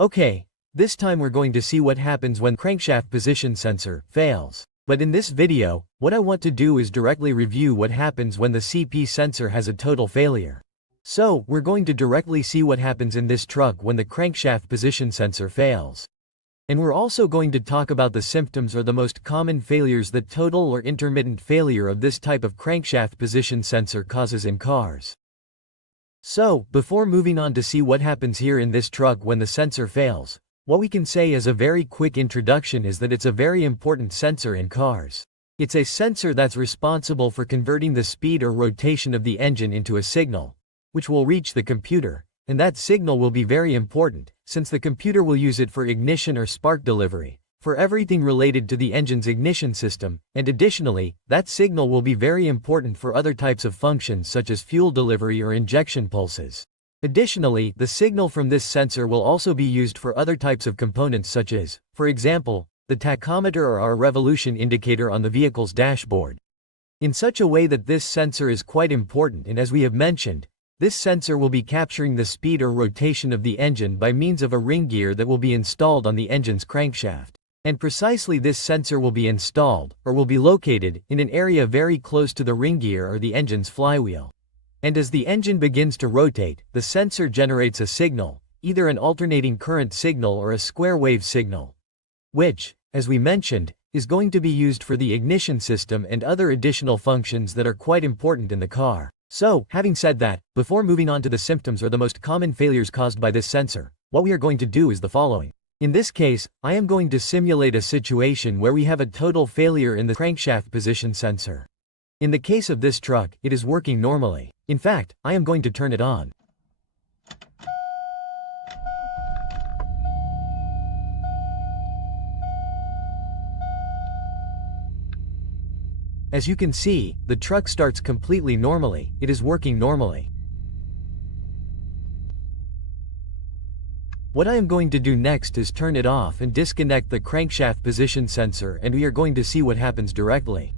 Okay, this time we're going to see what happens when crankshaft position sensor fails. But in this video, what I want to do is directly review what happens when the CP sensor has a total failure. So, we're going to directly see what happens in this truck when the crankshaft position sensor fails. And we're also going to talk about the symptoms or the most common failures that total or intermittent failure of this type of crankshaft position sensor causes in cars. So, before moving on to see what happens here in this truck when the sensor fails, what we can say as a very quick introduction is that it's a very important sensor in cars. It's a sensor that's responsible for converting the speed or rotation of the engine into a signal, which will reach the computer, and that signal will be very important, since the computer will use it for ignition or spark delivery, for everything related to the engine's ignition system, and additionally, that signal will be very important for other types of functions such as fuel delivery or injection pulses. Additionally, the signal from this sensor will also be used for other types of components such as, for example, the tachometer or our revolution indicator on the vehicle's dashboard. In such a way that this sensor is quite important, and as we have mentioned, this sensor will be capturing the speed or rotation of the engine by means of a ring gear that will be installed on the engine's crankshaft. And precisely this sensor will be installed, or will be located, in an area very close to the ring gear or the engine's flywheel. And as the engine begins to rotate, the sensor generates a signal, either an alternating current signal or a square wave signal, which, as we mentioned, is going to be used for the ignition system and other additional functions that are quite important in the car. So, having said that, before moving on to the symptoms or the most common failures caused by this sensor, what we are going to do is the following. In this case, I am going to simulate a situation where we have a total failure in the crankshaft position sensor. In the case of this truck, it is working normally. In fact, I am going to turn it on. As you can see, the truck starts completely normally. It is working normally. What I am going to do next is turn it off and disconnect the crankshaft position sensor, and we are going to see what happens directly.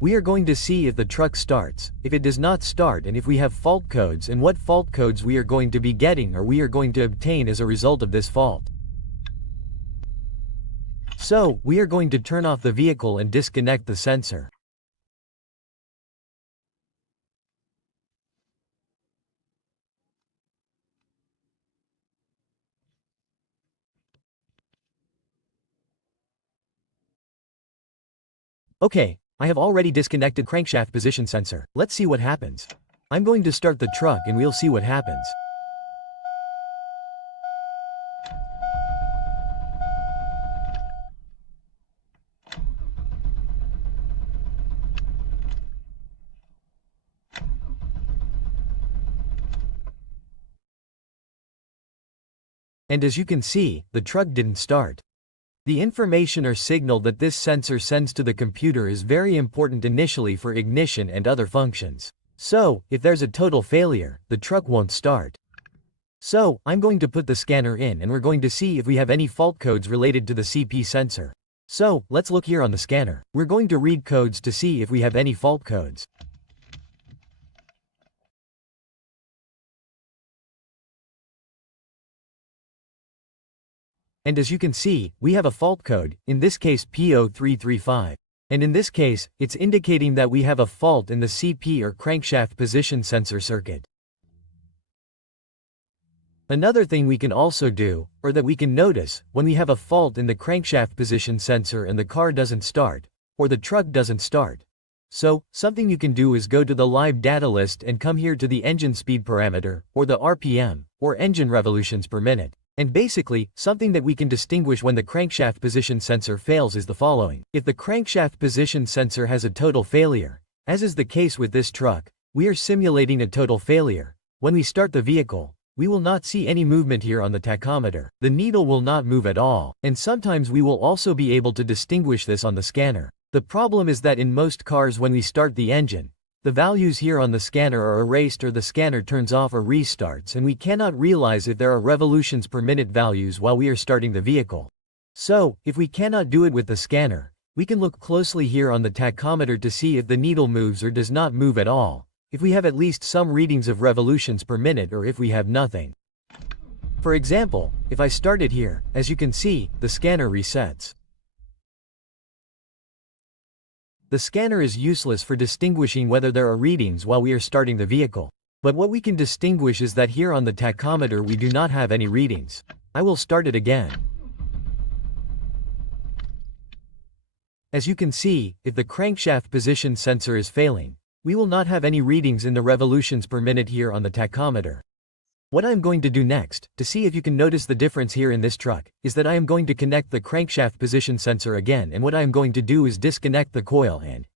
We are going to see if the truck starts, if it does not start, and if we have fault codes and what fault codes we are going to be getting or we are going to obtain as a result of this fault. So, we are going to turn off the vehicle and disconnect the sensor. Okay, I have already disconnected crankshaft position sensor. Let's see what happens. I'm going to start the truck and we'll see what happens. And as you can see, the truck didn't start. The information or signal that this sensor sends to the computer is very important initially for ignition and other functions. So, if there's a total failure, the truck won't start. So, I'm going to put the scanner in and we're going to see if we have any fault codes related to the CP sensor. So, let's look here on the scanner. We're going to read codes to see if we have any fault codes. And as you can see, we have a fault code, in this case P0335. And in this case, it's indicating that we have a fault in the CP or crankshaft position sensor circuit. Another thing we can also do, or that we can notice, when we have a fault in the crankshaft position sensor and the car doesn't start, or the truck doesn't start. So, something you can do is go to the live data list and come here to the engine speed parameter, or the RPM, or engine revolutions per minute. And basically, something that we can distinguish when the crankshaft position sensor fails is the following. If the crankshaft position sensor has a total failure, as is the case with this truck, we are simulating a total failure. When we start the vehicle, we will not see any movement here on the tachometer. The needle will not move at all, and sometimes we will also be able to distinguish this on the scanner. The problem is that in most cars when we start the engine, the values here on the scanner are erased or the scanner turns off or restarts, and we cannot realize if there are revolutions per minute values while we are starting the vehicle. So, if we cannot do it with the scanner, we can look closely here on the tachometer to see if the needle moves or does not move at all, if we have at least some readings of revolutions per minute or if we have nothing. For example, if I start it here, as you can see, the scanner resets. The scanner is useless for distinguishing whether there are readings while we are starting the vehicle. But what we can distinguish is that here on the tachometer we do not have any readings. I will start it again. As you can see, if the crankshaft position sensor is failing, we will not have any readings in the revolutions per minute here on the tachometer. What I am going to do next, to see if you can notice the difference here in this truck, is that I am going to connect the crankshaft position sensor again, and what I am going to do is disconnect the coil, and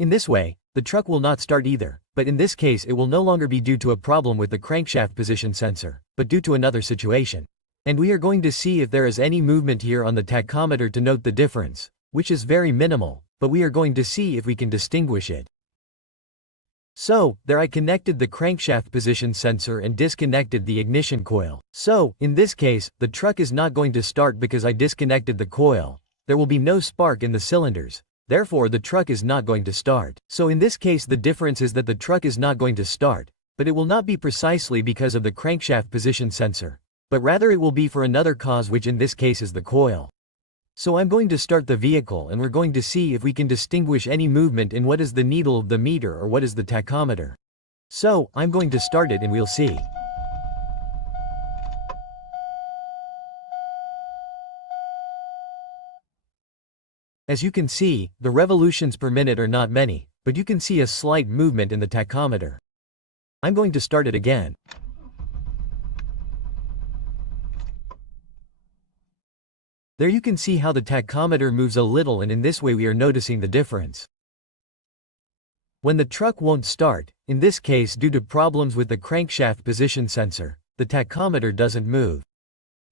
in this way, the truck will not start either, but in this case it will no longer be due to a problem with the crankshaft position sensor, but due to another situation. And we are going to see if there is any movement here on the tachometer to note the difference, which is very minimal, but we are going to see if we can distinguish it. So, there I connected the crankshaft position sensor and disconnected the ignition coil. So, in this case, the truck is not going to start because I disconnected the coil. There will be no spark in the cylinders. Therefore, the truck is not going to start. So in this case the difference is that the truck is not going to start, but it will not be precisely because of the crankshaft position sensor, but rather it will be for another cause, which in this case is the coil. So I'm going to start the vehicle and we're going to see if we can distinguish any movement in what is the needle of the meter or what is the tachometer. So, I'm going to start it and we'll see. As you can see, the revolutions per minute are not many, but you can see a slight movement in the tachometer. I'm going to start it again. There you can see how the tachometer moves a little, and in this way we are noticing the difference. When the truck won't start, in this case due to problems with the crankshaft position sensor, the tachometer doesn't move.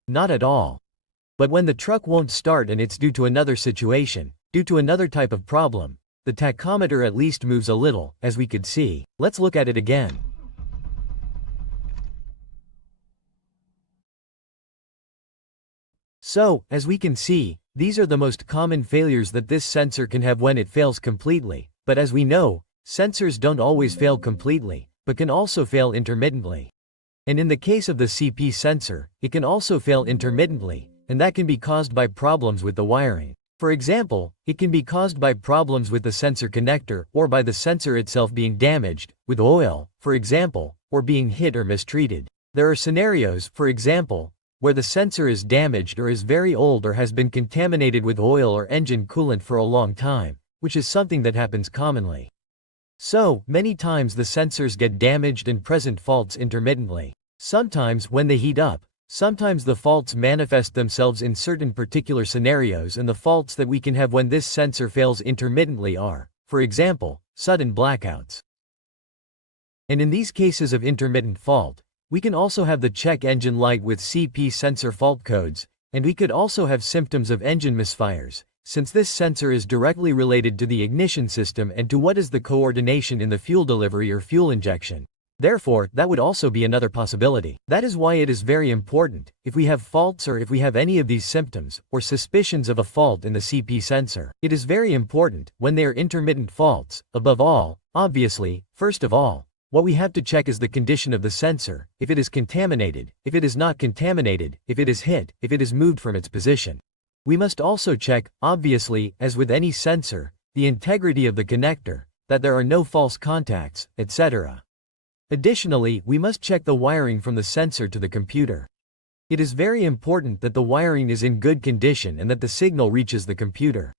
Not at all. But when the truck won't start and it's due to another situation, due to another type of problem, the tachometer at least moves a little, as we could see. Let's look at it again. So, as we can see, these are the most common failures that this sensor can have when it fails completely, but as we know, sensors don't always fail completely, but can also fail intermittently. And in the case of the CP sensor, it can also fail intermittently, and that can be caused by problems with the wiring. For example, it can be caused by problems with the sensor connector, or by the sensor itself being damaged, with oil, for example, or being hit or mistreated. There are scenarios, for example, where the sensor is damaged or is very old or has been contaminated with oil or engine coolant for a long time, which is something that happens commonly. So, many times the sensors get damaged and present faults intermittently. Sometimes when they heat up, sometimes the faults manifest themselves in certain particular scenarios, and the faults that we can have when this sensor fails intermittently are, for example, sudden blackouts. And in these cases of intermittent fault, we can also have the check engine light with CP sensor fault codes, and we could also have symptoms of engine misfires, since this sensor is directly related to the ignition system and to what is the coordination in the fuel delivery or fuel injection. Therefore, that would also be another possibility. That is why it is very important, if we have faults or if we have any of these symptoms, or suspicions of a fault in the CP sensor, it is very important, when they are intermittent faults, above all, obviously, first of all, what we have to check is the condition of the sensor, if it is contaminated, if it is not contaminated, if it is hit, if it is moved from its position. We must also check, obviously, as with any sensor, the integrity of the connector, that there are no false contacts, etc. Additionally, we must check the wiring from the sensor to the computer. It is very important that the wiring is in good condition and that the signal reaches the computer.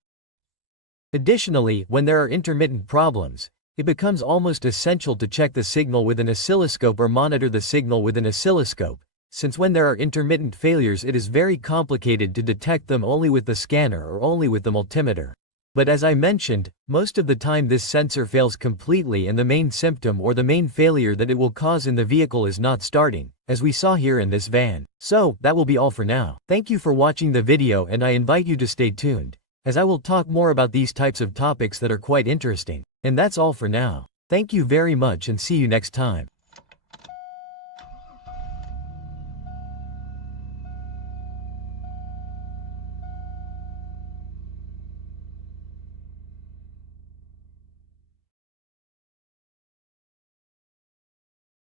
Additionally, when there are intermittent problems, it becomes almost essential to check the signal with an oscilloscope or monitor the signal with an oscilloscope, since when there are intermittent failures it is very complicated to detect them only with the scanner or only with the multimeter. But as I mentioned, most of the time this sensor fails completely, and the main symptom or the main failure that it will cause in the vehicle is not starting, as we saw here in this van. So, that will be all for now. Thank you for watching the video, and I invite you to stay tuned, as I will talk more about these types of topics that are quite interesting. And that's all for now. Thank you very much and see you next time.